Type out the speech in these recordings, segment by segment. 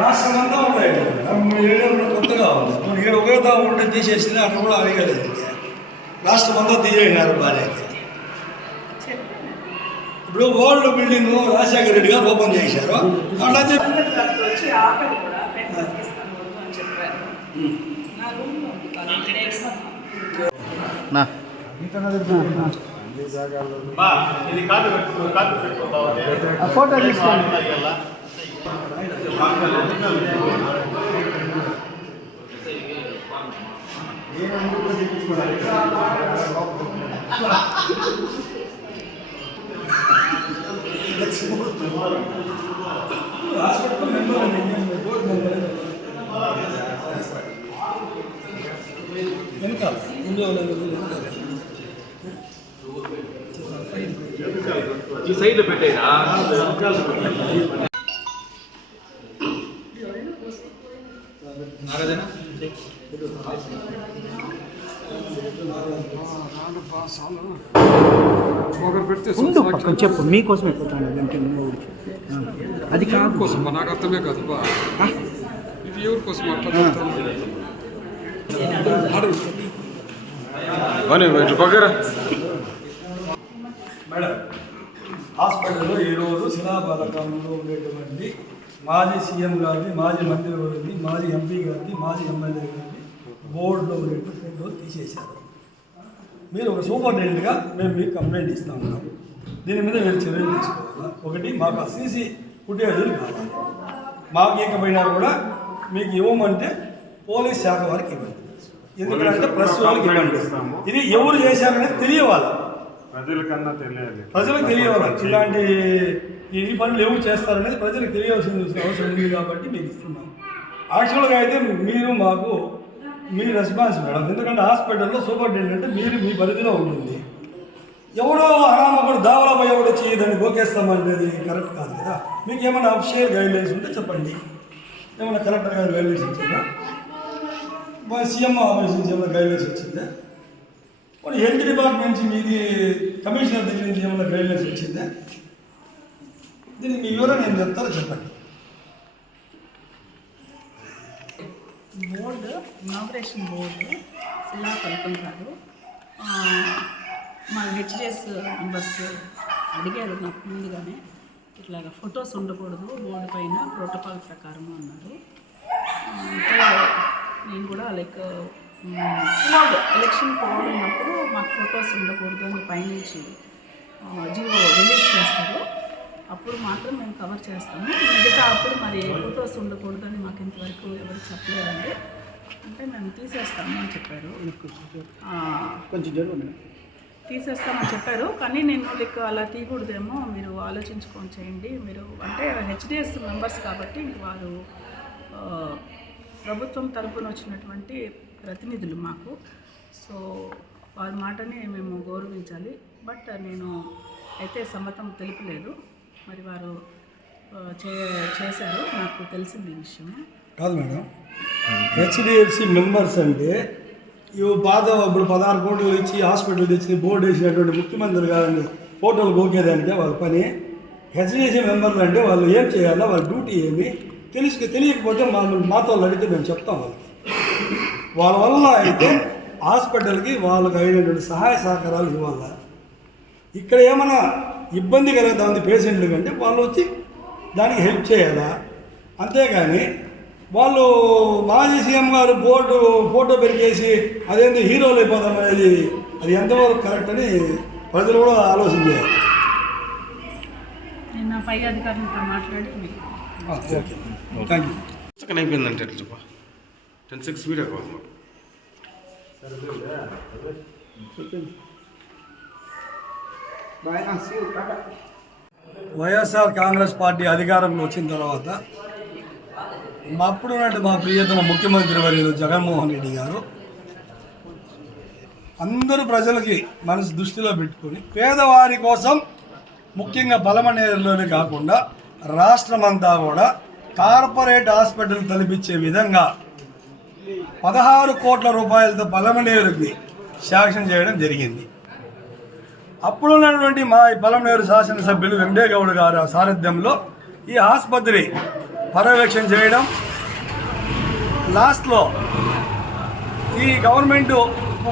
రాష్ట్రమంతా ఉన్నాయి మన ఏరియాలో కొత్తగా ఉంది. మన ఇక్కడ ఒకేదా ఉంటే తీసేసింది అక్కడ కూడా అడగలేదు. రాష్ట్రమంతా తీసేసినారు భార్యకి. ఇప్పుడు ఓల్డ్ బిల్డింగ్ రాజశేఖర రెడ్డి గారు ఓపెన్ చేశారు. అట్లా ఫోటో తీసుకోండి. హాస్పిటల్ మెంబర్ అండి, బోర్డు మెంబర్ వెనకాల ఈ సైడ్లో పెట్టేదా? పక్కన చెప్పు, మీకోసమే అది కాదు కోసం నాకు అర్థమే కాదు బా, ఇది ఎవరి కోసం అట్లా మేడం. హాస్పిటల్లో ఈరోజు శిలాబాలకంలో ఉండేటువంటి మాజీ సీఎం గారిది, మాజీ మంత్రి గారిది, మాజీ ఎంపీ గారిది, మాజీ ఎమ్మెల్యే గారిది బోర్డులో ఉండేటువంటి ఫోటోలు తీసేశారు. మీరు ఒక సూపరింటెండెంట్గా మేము మీకు కంప్లైంట్ ఇస్తా ఉన్నాం. దీని మీద మీరు చర్యలు తీసుకోవాలి. ఒకటి, మాకు సీసీ ఫుటేజీలు కావాలి. మాకు ఇకపోయినా కూడా మీకు ఇవ్వమంటే పోలీస్ శాఖ వారికి ఇవ్వండి. ఎందుకంటే ప్రెస్ వాళ్ళకి ఇవ్వండి. ఇది ఎవరు చేశారనేది తెలియవాలి, ప్రజలకు తెలియవాలి. ఇలాంటి ఈ పనులు ఎవరు చేస్తారనేది ప్రజలకు తెలియవలసిన అవసరం ఉంది కాబట్టి మీకు ఇస్తున్నాం. యాక్చువల్గా అయితే మీరు మాకు మీ రెస్పాన్స్ మేడం. ఎందుకంటే హాస్పిటల్లో సూపరింటెండెంట్ మీరు మీ పరిధిలో ఉంటుంది. ఎవడో అనామకుడు దావలపై ఎవడో వచ్చి దాన్ని గోకేస్తామనేది కరెక్ట్ కాదు కదా. మీకు ఏమైనా అఫిషియల్ గైడ్లైన్స్ ఉంటే చెప్పండి. ఏమైనా కరెక్ట్ గైడ్లైన్స్ ఇచ్చిందా? మన సీఎం ఆఫీస్ నుంచి ఏమైనా గైడ్లైన్స్ వచ్చిందా? మన హెల్త్ డిపార్ట్మెంట్ నుంచి మీది కమిషనర్ దగ్గర నుంచి ఏమైనా గైడ్లైన్స్ వచ్చిందా? దీనికి మీ వివరణ నేను చెప్తారో చెప్పండి. బోర్డు ఇనాగ్రేషన్ బోర్డు శిలా ఫలకం కాదు. మా హెచ్డిఎస్ మెంబర్స్ అడిగారు నాకు ముందుగానే, ఇట్లాగా ఫొటోస్ ఉండకూడదు బోర్డు పైన ప్రోటోకాల్ ప్రకారం అన్నారు. అంటే నేను కూడా లైక్ ఎలక్షన్ కోడ్ ఉన్నప్పుడు మాకు ఫొటోస్ ఉండకూడదు అని పైనుంచి జీవో రిలీజ్ చేస్తారు. అప్పుడు మాత్రం మేము కవర్ చేస్తాము. మిగతా అప్పుడు మరి ఫొటోస్ ఉండకూడదు అని మాకు ఇంతవరకు ఎవరు చెప్పలేదండి. అంటే మేము తీసేస్తాము అని చెప్పారు. కొంచెం తీసేస్తామని చెప్పారు. కానీ నేను లైక్ అలా తీయకూడదేమో, మీరు ఆలోచించుకొని చేయండి. మీరు అంటే హెచ్డిఎస్ మెంబర్స్ కాబట్టి వారు ప్రభుత్వం తరపున వచ్చినటువంటి ప్రతినిధులు మాకు. సో వారి మాటని మేము గౌరవించాలి. బట్ నేను అయితే సమ్మతం తెలుపలేదు. మరి వారు చేశారు, నాకు తెలిసింది ఈ విషయం కాదు మేడం. హెచ్డిఎఫ్సి మెంబర్స్ అంటే ఇవి పాత ఇప్పుడు 16 కోట్లు ఇచ్చి హాస్పిటల్ తెచ్చి బోర్డు వేసినటువంటి ముఖ్యమంత్రి గారిని ఫోటోలు గోకేదానికే వాళ్ళ పని. హెచ్డిఎఫ్సి మెంబర్లు అంటే వాళ్ళు ఏం చేయాలా, వాళ్ళ డ్యూటీ ఏమి తెలియకపోతే మాతో అడిగితే మేము చెప్తాం. వాళ్ళ వల్ల అయితే హాస్పిటల్కి వాళ్ళకి అయినటువంటి సహాయ సహకారాలు ఇవ్వాలి. ఇక్కడ ఏమైనా ఇబ్బంది కలుగుతుంది పేషెంట్లు కంటే వాళ్ళు వచ్చి దానికి హెల్ప్ చేయాలా. అంతేగాని వాళ్ళు మాజీ సీఎం గారు బోర్డు ఫోటో పెరిగేసి అదేంటి హీరోలు అయిపోతాం అనేది అది ఎంతవరకు కరెక్ట్ అని ప్రజలు కూడా ఆలోచన చేయాలి. నేను పై అధికారులతో మాట్లాడి ఓకే, థ్యాంక్ యూ. సెకండ్ అయిపోయిందంటే ఎట్లా చెప్పా 10-6 వీడియో కావాలి. వైఎస్ఆర్ కాంగ్రెస్ పార్టీ అధికారంలో వచ్చిన తర్వాత అప్పుడున్నట్టు మా ప్రియతమ ముఖ్యమంత్రి వర్యులు జగన్మోహన్ రెడ్డి గారు అందరూ ప్రజలకి మనసు దృష్టిలో పెట్టుకొని పేదవారి కోసం ముఖ్యంగా పలమనేరులోనే కాకుండా రాష్ట్రమంతా కూడా కార్పొరేట్ హాస్పిటల్ తలపించే విధంగా 16 కోట్ల రూపాయలతో పలమనేరుకి శాంక్షన్ చేయడం జరిగింది. అప్పుడున్నటువంటి మా పలమనేరు శాసనసభ్యులు వెంకటేగౌడ్ గారి సారథ్యంలో ఈ ఆసుపత్రి పర్యవేక్షణ చేయడం, లాస్ట్లో ఈ గవర్నమెంట్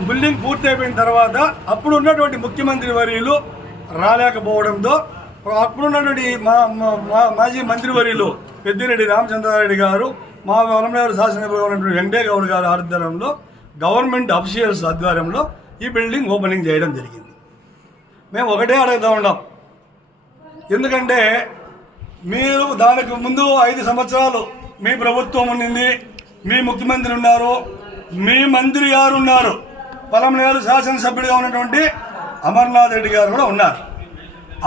బిల్డింగ్ పూర్తి అయిపోయిన తర్వాత అప్పుడు ఉన్నటువంటి ముఖ్యమంత్రి వర్యులు రాలేకపోవడంతో అప్పుడున్నటువంటి మాజీ మంత్రివర్యులు పెద్దిరెడ్డి రామచంద్రారెడ్డి గారు, మా వరంనగర్ శాసనసభ్యులు ఉన్నటువంటి వెంకయ్య గౌడ్ గారి ఆధ్వర్యంలో గవర్నమెంట్ అఫీషియల్స్ ఆధ్వర్యంలో ఈ బిల్డింగ్ ఓపెనింగ్ చేయడం జరిగింది. మేము ఒకటే అడుగుతూ ఉన్నాం, ఎందుకంటే మీరు దానికి ముందు 5 సంవత్సరాలు మీ ప్రభుత్వం ఉండింది, మీ ముఖ్యమంత్రి ఉన్నారు, మీ మంత్రి గారు ఉన్నారు, పొలంనేరు శాసనసభ్యుడిగా ఉన్నటువంటి అమర్నాథ్ రెడ్డి గారు కూడా ఉన్నారు.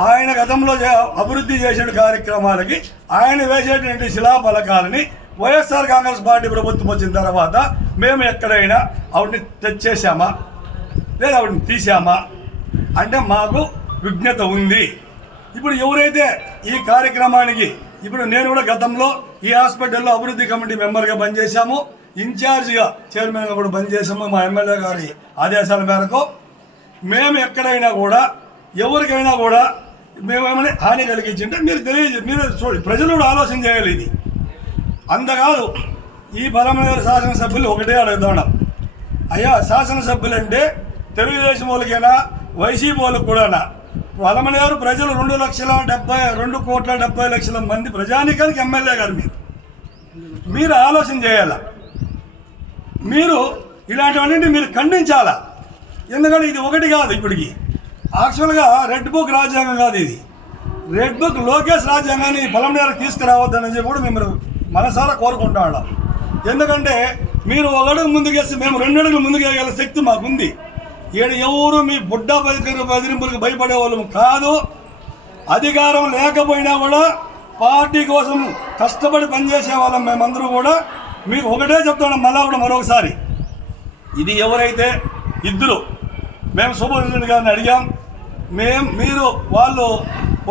ఆయన గతంలో అభివృద్ధి చేసిన కార్యక్రమాలకి ఆయన వేసేటువంటి శిలాఫలకాలని వైఎస్ఆర్ కాంగ్రెస్ పార్టీ ప్రభుత్వం వచ్చిన తర్వాత మేము ఎక్కడైనా ఆవిడని తెచ్చేసామా లేదా ఆవిడని తీసామా అంటే మాకు విజ్ఞత ఉంది. ఇప్పుడు ఎవరైతే ఈ కార్యక్రమానికి ఇప్పుడు నేను కూడా గతంలో ఈ హాస్పిటల్లో అభివృద్ధి కమిటీ మెంబర్గా పనిచేశాము, ఇన్ఛార్జిగా చైర్మన్గా కూడా పనిచేసాము. మా ఎమ్మెల్యే గారి ఆదేశాల మేరకు మేము ఎక్కడైనా కూడా ఎవరికైనా కూడా మేమేమైనా హాని కలిగించింటే మీరు చూడండి, ప్రజలు కూడా ఆలోచన చేయాలి. ఇది అంతకాదు, ఈ పొలంనేరు శాసనసభ్యులు ఒకటే అడుగుతున్నాం, అయ్యా శాసనసభ్యులు అంటే తెలుగుదేశం వాళ్ళకైనా వైసీపీ వాళ్ళకు కూడా పొలంనేరు ప్రజలు 2,70,2,70,00,000 మంది ప్రజానీకానికి ఎమ్మెల్యే గారు మీరు ఆలోచన చేయాలా. మీరు ఇలాంటివన్నీ మీరు ఖండించాలా. ఎందుకంటే ఇది ఒకటి కాదు, ఇప్పటికి యాక్చువల్గా రెడ్ బుక్ రాజ్యాంగం కాదు, ఇది రెడ్ బుక్ లోకేష్ రాజ్యాంగాన్ని పొలంనేరుకు తీసుకురావద్దని చెప్పి కూడా మేము మనసారా కోరుకుంటా ఉన్నాం. ఎందుకంటే మీరు 1 అడుగు ముందుకేసి మేము 2 అడుగులు ముందుకు వేయగల శక్తి మాకుంది. ఎవరు మీ బుడ్డ బెదిరింపులకు భయపడే వాళ్ళం కాదు. అధికారం లేకపోయినా కూడా పార్టీ కోసం కష్టపడి పనిచేసే వాళ్ళం మేమందరూ కూడా. మీకు ఒకటే చెప్తున్నాం మళ్ళా కూడా మరొకసారి, ఇది ఎవరైతే ఇద్దరు మేము సూపరింటెండెంట్ గారిని అడిగాం, మీరు వాళ్ళు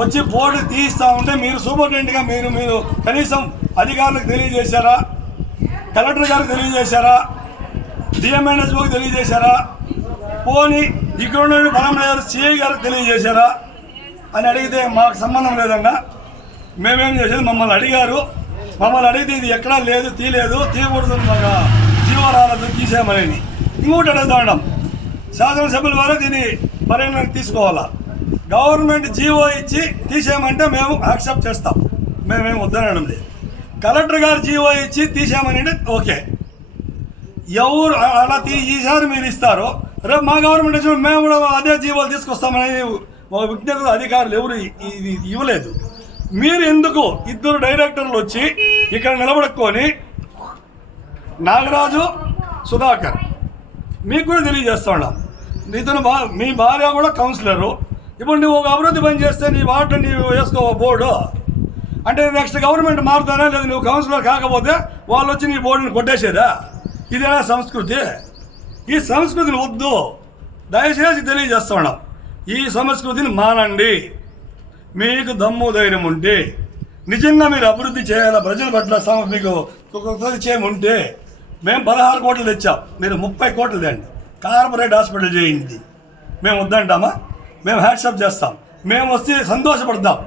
వచ్చి బోర్డు తీయిస్తూ ఉంటే మీరు సూపరింటెండెంట్గా మీరు కనీసం అధికారులకు తెలియజేశారా, కలెక్టర్ గారికి తెలియజేశారా, డిఎంఎన్హెచ్ఓకి తెలియజేశారా, పోనీ ఇక్కడ ఉన్న పొలంనేరు సిఐ గారికి తెలియజేశారా అని అడిగితే మాకు సంబంధం లేదన్నా, మేమేం చేసేది మమ్మల్ని అడిగారు, మమ్మల్ని అడిగితే ఇది ఎక్కడా లేదు, తీయకూడదు, జీవో రాలేదు, తీసేయమని. ఇంకోటి అడుగుతాం, శాసనసభ్యుల ద్వారా దీన్ని పరిగణనకు తీసుకోవాలా. గవర్నమెంట్ జీవో ఇచ్చి తీసేయమంటే మేము యాక్సెప్ట్ చేస్తాం, మేమేం వద్దనడం లేదు. కలెక్టర్ గారు జీవో ఇచ్చి తీసేయమని అంటే ఓకే. ఎవరు అలా ఈసారి మీరు ఇస్తారో రేపు మా గవర్నమెంట్ వచ్చి మేము కూడా అదే జీవోలు తీసుకొస్తామని ఒక విజ్ఞత అధికారులు ఎవరు ఇది ఇవ్వలేదు. మీరు ఎందుకు 2 డైరెక్టర్లు వచ్చి ఇక్కడ నిలబడుకొని నాగరాజు సుధాకర్ మీకు కూడా తెలియజేస్తా ఉన్నాం, ఇతను మీ భార్య కూడా కౌన్సిలరు, ఇప్పుడు నువ్వు ఒక అభివృద్ధి పని చేస్తే నీ వార్డు నీవు వేసుకో బోర్డు అంటే నెక్స్ట్ గవర్నమెంట్ మారుతానే లేదు, నువ్వు కౌన్సిలర్ కాకపోతే వాళ్ళు వచ్చి నీ బోర్డుని కొట్టేసేదా? ఇదేనా సంస్కృతి? ఈ సంస్కృతిని వద్దు, దయచేసి తెలియజేస్తా ఉన్నాం. ఈ సంస్కృతిని మానండి. మీకు దమ్ము ధైర్యం ఉంటే, నిజంగా మీరు అభివృద్ధి చేయాలా, ప్రజల పట్ల మీకు చేయముంటే, మేము 16 కోట్లు తెచ్చాం, మీరు 30 కోట్లు తేండి, కార్పొరేట్ హాస్పిటల్ చేయింది. మేము వద్దంటామా? మేము హ్యాట్సప్ చేస్తాం, మేము వస్తే సంతోషపడతాం,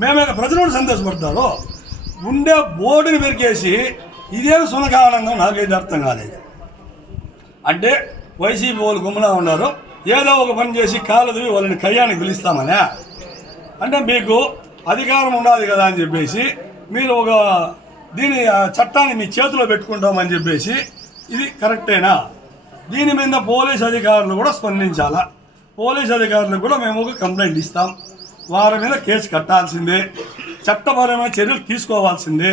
మేమే ప్రజలు కూడా సంతోషపడతారు. ఉండే బోర్డుని పెరికేసి ఇదేమి సునకానందం నాకైతే అర్థం కాలేదు. అంటే వైసీపీ వాళ్ళు గుమ్మలా ఉన్నారు, ఏదో ఒక పని చేసి కాలదు వాళ్ళని కయ్యానికి పిలుస్తామనే. అంటే మీకు అధికారం ఉండాలి కదా అని చెప్పేసి మీరు ఒక దీని చట్టాన్ని మీ చేతిలో పెట్టుకుంటామని చెప్పేసి, ఇది కరెక్టేనా? దీని మీద పోలీస్ అధికారులు కూడా స్పందించాలా. పోలీస్ అధికారులకు కూడా మేము ఒక కంప్లైంట్ ఇస్తాం, వారి మీద కేసు కట్టాల్సిందే, చట్టపరమైన చర్యలు తీసుకోవాల్సిందే.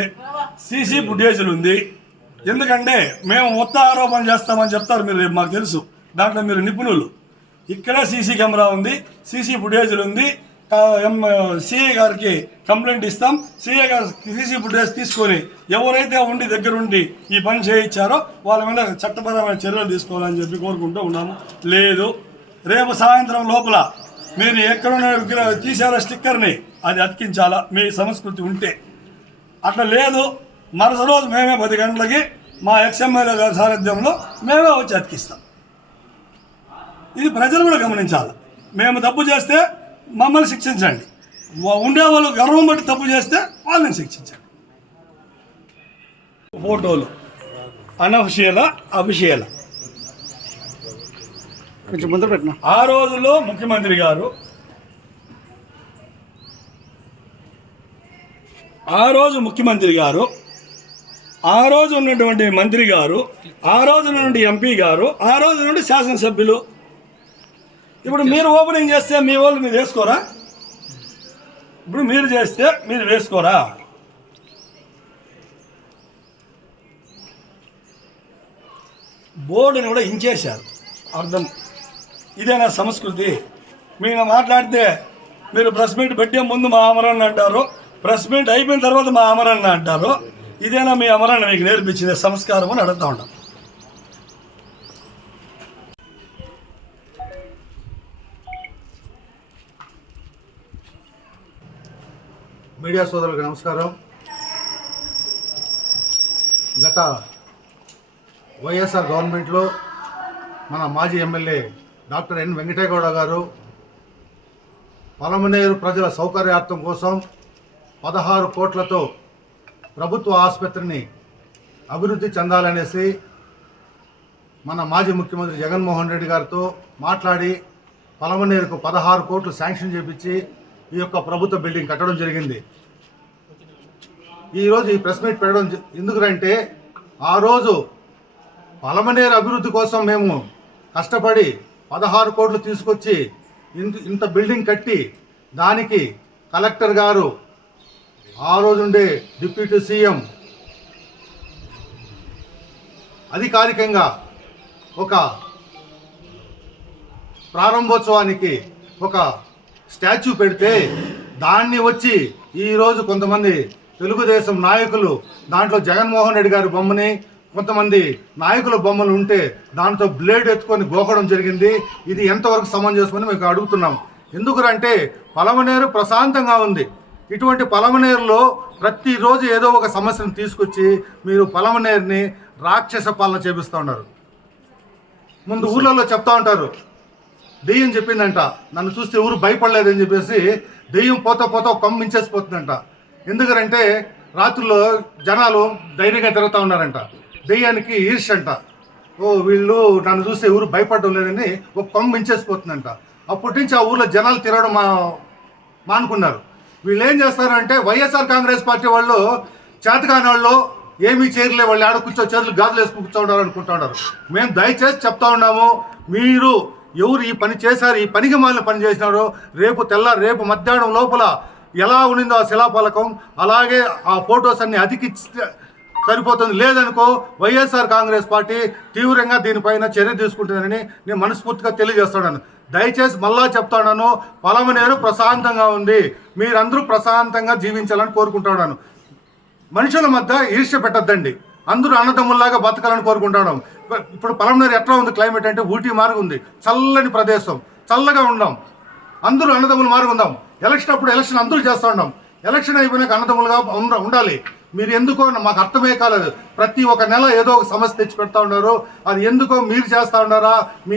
సీసీ ఫుటేజీలు ఉంది, ఎందుకంటే మేము మొత్తం ఆరోపణ చేస్తామని చెప్తారు మీరు, మాకు తెలుసు, దాంట్లో మీరు నిపుణులు. ఇక్కడే సీసీ కెమెరా ఉంది, సీసీ ఫుటేజీలు ఉంది, సిఐ గారికి కంప్లైంట్ ఇస్తాం. సిఐ గారు సీసీ ఫుటేజ్ తీసుకొని ఎవరైతే దగ్గరుండి ఈ పని చేయించారో వాళ్ళ మీద చట్టపరమైన చర్యలు తీసుకోవాలని చెప్పి కోరుకుంటూ ఉన్నాము. లేదు, రేపు సాయంత్రం లోపల మీరు ఎక్కడున్న తీసారో స్టిక్కర్ని అది అతికించాలా మీ సంస్కృతి ఉంటే. అట్లా లేదు, మరుసటి రోజు మేమే 10 గంటలకి మా ఎక్స్ఎమ్మెల్యే గారి సారథ్యంలో మేమే వచ్చి అతికిస్తాం. ఇది ప్రజలు కూడా గమనించాలి. మేము తప్పు చేస్తే మమ్మల్ని శిక్షించండి, ఉండేవాళ్ళు గర్వం బట్టి తప్పు చేస్తే వాళ్ళని శిక్షించండి. ఫోటోలు అనఫిషియల్ అఫిషియల్. కొంచెం ముందు పెట్టిన ఆ రోజులో ముఖ్యమంత్రి గారు, ఆ రోజు ముఖ్యమంత్రి గారు, ఆ రోజు ఉన్నటువంటి మంత్రి గారు, ఆ రోజు నుండి ఎంపీ గారు, ఆ రోజు నుండి శాసనసభ్యులు. ఇప్పుడు మీరు ఓపెనింగ్ చేస్తే మీ వాళ్ళు మీరు వేసుకోరా? ఇప్పుడు మీరు చేస్తే మీరు వేసుకోరా? బోర్డుని కూడా ఇంచేశారు. అర్థం ఇదేనా సంస్కృతి? మీరు మాట్లాడితే మీరు ప్రెస్ మీట్ పెట్టే ముందు మా అమరన్న అంటారు, ప్రెస్ మీట్ అయిపోయిన తర్వాత మా అమరన్న అంటారు. ఇదేనా మీ అమరన్న మీకు నేర్పించింది సంస్కారం అని అడుగుతూ ఉంటాం. మీడియా సోదరులకు నమస్కారం. గత వైఎస్ఆర్ గవర్నమెంట్లో మన మాజీ ఎమ్మెల్యే డాక్టర్ ఎన్ వెంకటేగౌడ గారు పలమనేరు ప్రజల సౌకర్యార్థం కోసం 16 కోట్లతో ప్రభుత్వ ఆసుపత్రిని అభివృద్ధి చెందాలనేసి మన మాజీ ముఖ్యమంత్రి జగన్మోహన్ రెడ్డి గారితో మాట్లాడి పలమనేరుకు 16 కోట్లు శాంక్షన్ చేపించి ఈ యొక్క ప్రభుత్వ బిల్డింగ్ కట్టడం జరిగింది. ఈరోజు ఈ ప్రెస్ మీట్ పెట్టడం ఎందుకంటే ఆ రోజు పలమనేరు అభివృద్ధి కోసం మేము కష్టపడి 16 కోట్లు తీసుకొచ్చి ఇంత బిల్డింగ్ కట్టి దానికి కలెక్టర్ గారు, ఆ రోజుండే డిప్యూటీ సీఎం అధికారికంగా ఒక ప్రారంభోత్సవానికి ఒక స్టాచ్యూ పెడితే దాన్ని వచ్చి ఈరోజు కొంతమంది తెలుగుదేశం నాయకులు దాంట్లో జగన్మోహన్ రెడ్డి గారి బొమ్మని, కొంతమంది నాయకుల బొమ్మలు ఉంటే దాంతో బ్లేడ్ ఎత్తుకొని గోకడం జరిగింది. ఇది ఎంతవరకు సమంజసమని మేము అడుగుతున్నాం. ఎందుకంటే పలమనేరు ప్రశాంతంగా ఉంది. ఇటువంటి పలమనేరులో ప్రతిరోజు ఏదో ఒక సమస్యను తీసుకొచ్చి మీరు పలమనేరుని రాక్షస పాలన చేపిస్తూ ఉన్నారు. ముందు ఊర్లలో చెప్తా ఉంటారు, దెయ్యం చెప్పిందంట, నన్ను చూస్తే ఊరు భయపడలేదని చెప్పేసి దెయ్యం పోతా పోతా కొమ్మ మించేసిపోతుందంట. ఎందుకంటే రాత్రుల్లో జనాలు ధైర్యంగా తిరుగుతూ ఉన్నారంట. దెయ్యానికి ఈర్ష్యంట, ఓ వీళ్ళు నన్ను చూస్తే ఊరు భయపడడం లేదని ఒక కొమ్మ మించేసిపోతుందంట. అప్పటి నుంచి ఆ ఊర్లో జనాలు తిరగడం మానుకున్నారు. వీళ్ళు ఏం చేస్తారంటే వైఎస్ఆర్ కాంగ్రెస్ పార్టీ వాళ్ళు చేతకాని వాళ్ళు ఏమీ చేయలే, వాళ్ళు ఆడ చేతులు గాజులు వేసుకుని కూర్చోండారు అనుకుంటున్నారు. మేము దయచేసి చెప్తా ఉన్నాము, మీరు ఎవరు ఈ పని చేశారు, ఈ పనికి మాలిన పని చేసినారో రేపు మధ్యాహ్నం లోపల ఎలా ఉండిందో ఆ శిలాఫలకం అలాగే ఆ ఫొటోస్ అన్ని అతికిస్తే సరిపోతుంది. లేదనుకో వైఎస్ఆర్ కాంగ్రెస్ పార్టీ తీవ్రంగా దీనిపైన చర్య తీసుకుంటుందని నేను మనస్ఫూర్తిగా తెలియజేస్తున్నాను. దయచేసి మళ్ళా చెప్తాను, పలమనేరు ప్రశాంతంగా ఉంది, మీరందరూ ప్రశాంతంగా జీవించాలని కోరుకుంటున్నాను. మనుషుల మధ్య ఈర్ష్య పెట్టద్దండి, అందరూ అన్నదమ్ముల్లాగా బతకాలని కోరుకుంటున్నాం. ఇప్పుడు పలమనేరు ఎట్లా ఉంది క్లైమేట్ అంటే ఊటీ మారుగు ఉంది, చల్లని ప్రదేశం, చల్లగా ఉందాం, అందరూ అన్నదమ్ములు మారుగు ఉందాం. ఎలక్షన్ అప్పుడు ఎలక్షన్ అందరూ చేస్తూ ఉన్నాం, ఎలక్షన్ అయిపోయినాక అన్నదమ్ములుగా ఉండాలి. మీరు ఎందుకో మాకు అర్థమే కాలేదు, ప్రతి ఒక్క నెల ఏదో ఒక సమస్య తెచ్చి పెడతా ఉన్నారు. అది ఎందుకో మీరు చేస్తూ ఉన్నారా, మీ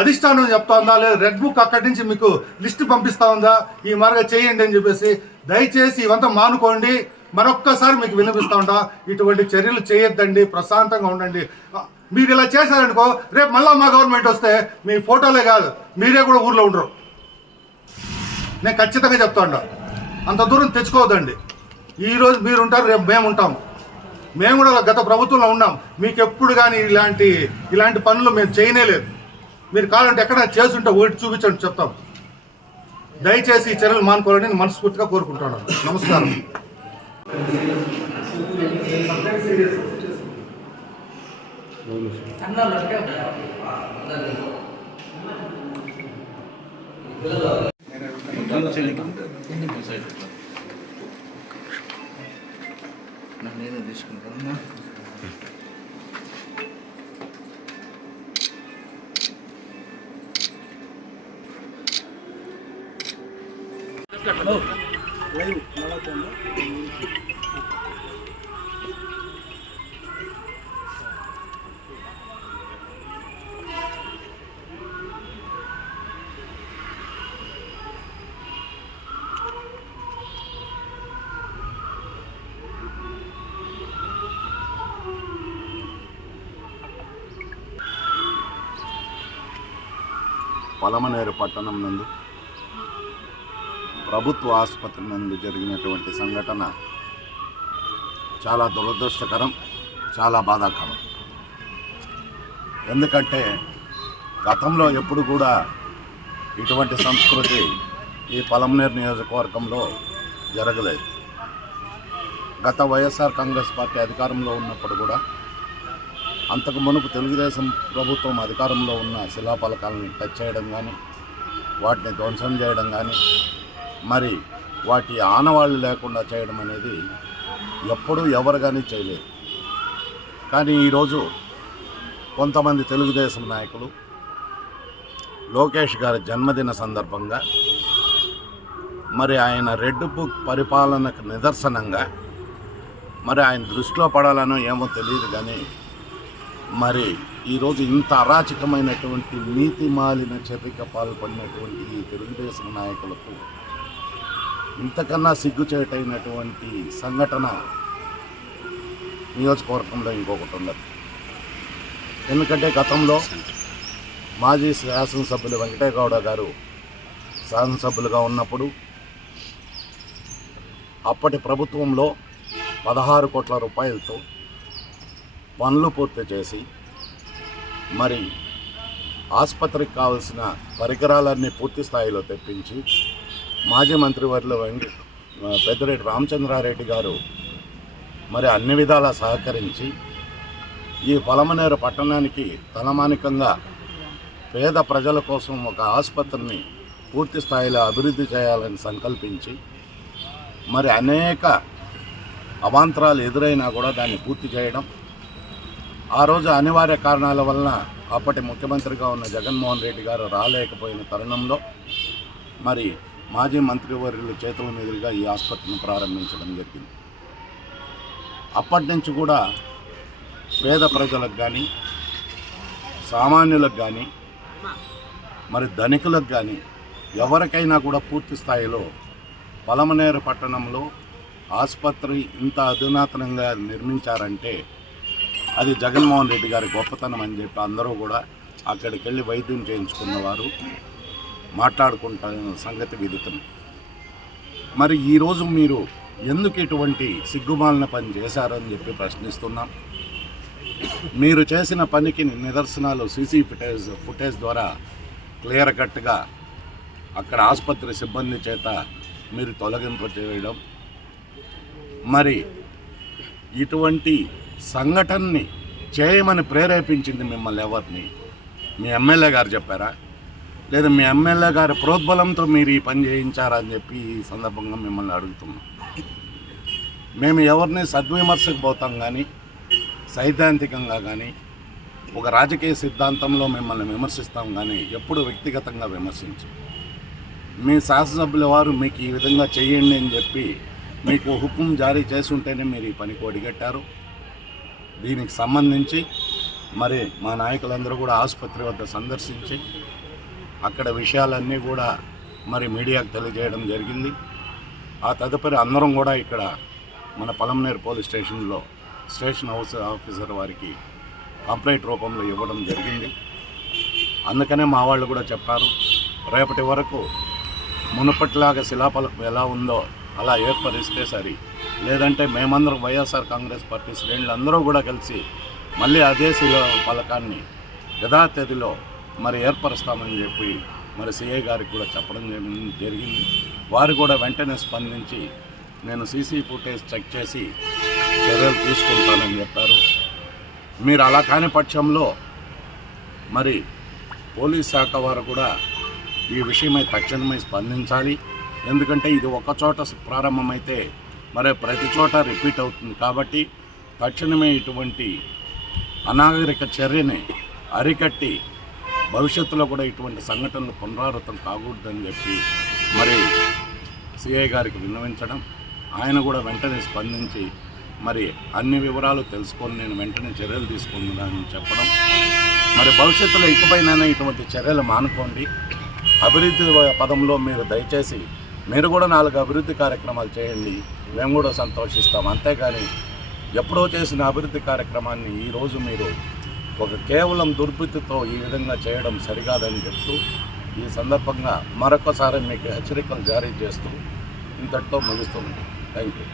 అధిష్టానం చెప్తా ఉందా, లేదా రెడ్ బుక్ అక్కడి నుంచి మీకు లిస్ట్ పంపిస్తూ ఉందా, ఈ మార్గం చేయండి అని చెప్పేసి దయచేసి ఇవంతా మానుకోండి. మరొక్కసారి మీకు వినిపిస్తూ ఉంటా, ఇటువంటి చర్యలు చేయొద్దండి, ప్రశాంతంగా ఉండండి. మీరు ఇలా చేశారనుకో రేపు మళ్ళీ మా గవర్నమెంట్ వస్తే మీ ఫోటోలే కాదు మీరే కూడా ఊర్లో ఉండరు. నేను ఖచ్చితంగా చెప్తా ఉంటా, అంత దూరం తెచ్చుకోవద్దండి. ఈరోజు మీరు ఉంటారు, రేపు మేము ఉంటాం. మేము కూడా గత ప్రభుత్వంలో ఉన్నాం. మీకు ఎప్పుడు కానీ ఇలాంటి పనులు మేము చేయనే లేదు. మీరు కావాలంటే ఎక్కడ చేస్తుంటే ఒకటి చూపించండి, చెప్తాం. దయచేసి ఈ చర్యలు మానుకోవాలని నేను మనస్ఫూర్తిగా కోరుకుంటున్నాను. నమస్కారం. నేను తీసుకుంటాను. పలమనేరు పట్టణం నందు ప్రభుత్వ ఆసుపత్రి నందు జరిగినటువంటి సంఘటన చాలా దురదృష్టకరం, చాలా బాధాకరం. ఎందుకంటే గతంలో ఎప్పుడు కూడా ఇటువంటి సంస్కృతి ఈ పలమనేరు నియోజకవర్గంలో జరగలేదు. గత వైఎస్ఆర్ కాంగ్రెస్ పార్టీ అధికారంలో ఉన్నప్పుడు కూడా, అంతకు మునుపు తెలుగుదేశం ప్రభుత్వం అధికారంలో ఉన్న శిలాఫలకాలను టచ్ చేయడం కానీ, వాటిని ధ్వంసం చేయడం కానీ, మరి వాటి ఆనవాళ్ళు లేకుండా చేయడం అనేది ఎప్పుడూ ఎవరు కానీ చేయలేదు. కానీ ఈరోజు కొంతమంది తెలుగుదేశం నాయకులు లోకేష్ గారి జన్మదిన సందర్భంగా, మరి ఆయన రెడ్ బుక్ పరిపాలనకు నిదర్శనంగా, మరి ఆయన దృష్టిలో పడాలనో ఏమో తెలియదు కానీ, మరి ఈరోజు ఇంత అరాచకమైనటువంటి నీతి మాలిన చర్యకు పాల్పడినటువంటి ఈ తెలుగుదేశం నాయకులకు ఇంతకన్నా సిగ్గుచేటైనటువంటి సంఘటన నియోజకవర్గంలో ఇంకొకటి ఉండదు. ఎందుకంటే గతంలో మాజీ శాసనసభ్యులు వెంకటేగౌడ గారు శాసనసభ్యులుగా ఉన్నప్పుడు అప్పటి ప్రభుత్వంలో 16 కోట్ల రూపాయలతో పనులు పూర్తి చేసి, మరి ఆసుపత్రికి కావాల్సిన పరికరాలన్నీ పూర్తి స్థాయిలో తెప్పించి, మాజీ మంత్రివర్యులు పెద్దిరెడ్డి రామచంద్రారెడ్డి గారు మరి అన్ని విధాలా సహకరించి ఈ పలమనేరు పట్టణానికి తలమానికంగా పేద ప్రజల కోసం ఒక ఆసుపత్రిని పూర్తి స్థాయిలో అభివృద్ధి చేయాలని సంకల్పించి, మరి అనేక అవాంతరాలు ఎదురైనా కూడా దాన్ని పూర్తి చేయడం, ఆ రోజు అనివార్య కారణాల వలన అప్పటి ముఖ్యమంత్రిగా ఉన్న జగన్మోహన్ రెడ్డి గారు రాలేకపోయిన తరుణంలో మరి మాజీ మంత్రివర్యుల చేతుల మీదుగా ఈ ఆసుపత్రిని ప్రారంభించడం జరిగింది. అప్పటి నుంచి కూడా పేద ప్రజలకు కానీ, సామాన్యులకు కానీ, మరి ధనికులకు కానీ ఎవరికైనా కూడా పూర్తి స్థాయిలో పలమనేరు పట్టణంలో ఆసుపత్రి ఇంత అధునాతనంగా నిర్మించారంటే అది జగన్మోహన్ రెడ్డి గారి గొప్పతనం అని చెప్పి అందరూ కూడా అక్కడికి వెళ్ళి వైద్యం చేయించుకున్నవారు మాట్లాడుకుంటున్న సంగతి విదితం. మరి ఈరోజు మీరు ఎందుకు ఇటువంటి సిగ్గుమాలిన పని చేశారని చెప్పి ప్రశ్నిస్తున్నాం. మీరు చేసిన పనికి నిదర్శనాలు సీసీ ఫుటేజ్ ద్వారా క్లియర్ కట్గా అక్కడ ఆసుపత్రి సిబ్బంది చేత మీరు తొలగింపు చేయడం, మరి ఇటువంటి సంఘటనని చేయమని ప్రేరేపించింది మిమ్మల్ని ఎవరిని? మీ ఎమ్మెల్యే గారు చెప్పారా, లేదా మీ ఎమ్మెల్యే గారి ప్రోద్బలంతో మీరు ఈ పని చేయించారా అని చెప్పి ఈ సందర్భంగా మిమ్మల్ని అడుగుతున్నాం. మేము ఎవరిని సద్విమర్శకు పోతాం కానీ, సైద్ధాంతికంగా కానీ, ఒక రాజకీయ సిద్ధాంతంలో మిమ్మల్ని విమర్శిస్తాం కానీ ఎప్పుడు వ్యక్తిగతంగా విమర్శించం. మీ శాసనసభ్యుల వారు మీకు ఈ విధంగా చేయండి అని చెప్పి మీకు హుకుం జారీ చేసి ఉంటేనే మీరు ఈ పనికి ఒడిగట్టారు. దీనికి సంబంధించి మరి మా నాయకులందరూ కూడా ఆసుపత్రి వద్ద సందర్శించి అక్కడ విషయాలన్నీ కూడా మరి మీడియాకు తెలియజేయడం జరిగింది. ఆ తదుపరి అందరం కూడా ఇక్కడ మన పలమనేరు పోలీస్ స్టేషన్లో స్టేషన్ హౌస్ ఆఫీసర్ వారికి కంప్లైంట్ రూపంలో ఇవ్వడం జరిగింది. అందుకనే మా వాళ్ళు కూడా చెప్పారు, రేపటి వరకు మునుపటిలాగా శిలాఫలకం ఎలా ఉందో అలా ఏర్పరిస్తే సరి, లేదంటే మేమందరం వైఎస్ఆర్ కాంగ్రెస్ పార్టీ శ్రేణులు అందరూ కూడా కలిసి మళ్ళీ అదే శిలాఫలకాన్ని యథాతథిలో మరి ఏర్పరుస్తామని చెప్పి మరి సిఐ గారికి కూడా చెప్పడం జరిగింది. వారు కూడా వెంటనే స్పందించి నేను సీసీ ఫుటేజ్ చెక్ చేసి చర్యలు తీసుకుంటానని చెప్పారు. మీరు అలా కాని పక్షంలో మరి పోలీస్ శాఖ వారు కూడా ఈ విషయమై తక్షణమై స్పందించాలి. ఎందుకంటే ఇది ఒక చోట ప్రారంభమైతే మరి ప్రతి చోట రిపీట్ అవుతుంది. కాబట్టి తక్షణమే ఇటువంటి అనాగరిక చర్యని అరికట్టి భవిష్యత్తులో కూడా ఇటువంటి సంఘటనలు పునరావృతం కాకూడదని చెప్పి మరి సిఐ గారికి విన్నవించడం, ఆయన కూడా వెంటనే స్పందించి మరి అన్ని వివరాలు తెలుసుకొని నేను వెంటనే చర్యలు తీసుకుంటున్నానని చెప్పడం, మరి భవిష్యత్తులో ఇకపైనా ఇటువంటి చర్యలు మానుకోండి. అభివృద్ధి పదంలో మీరు దయచేసి మీరు కూడా 4 అభివృద్ధి కార్యక్రమాలు చేయండి, మేము కూడా సంతోషిస్తాం. అంతేగాని ఎప్పుడో చేసిన అభివృద్ధి కార్యక్రమాన్ని ఈరోజు మీరు ఒక కేవలం దుర్బుద్ధితో ఈ విధంగా చేయడం సరికాదని చెప్తూ ఈ సందర్భంగా మరొకసారి మీకు హెచ్చరికలు జారీ చేస్తూ ఇంతటితో ముగిస్తుంది. Thank you.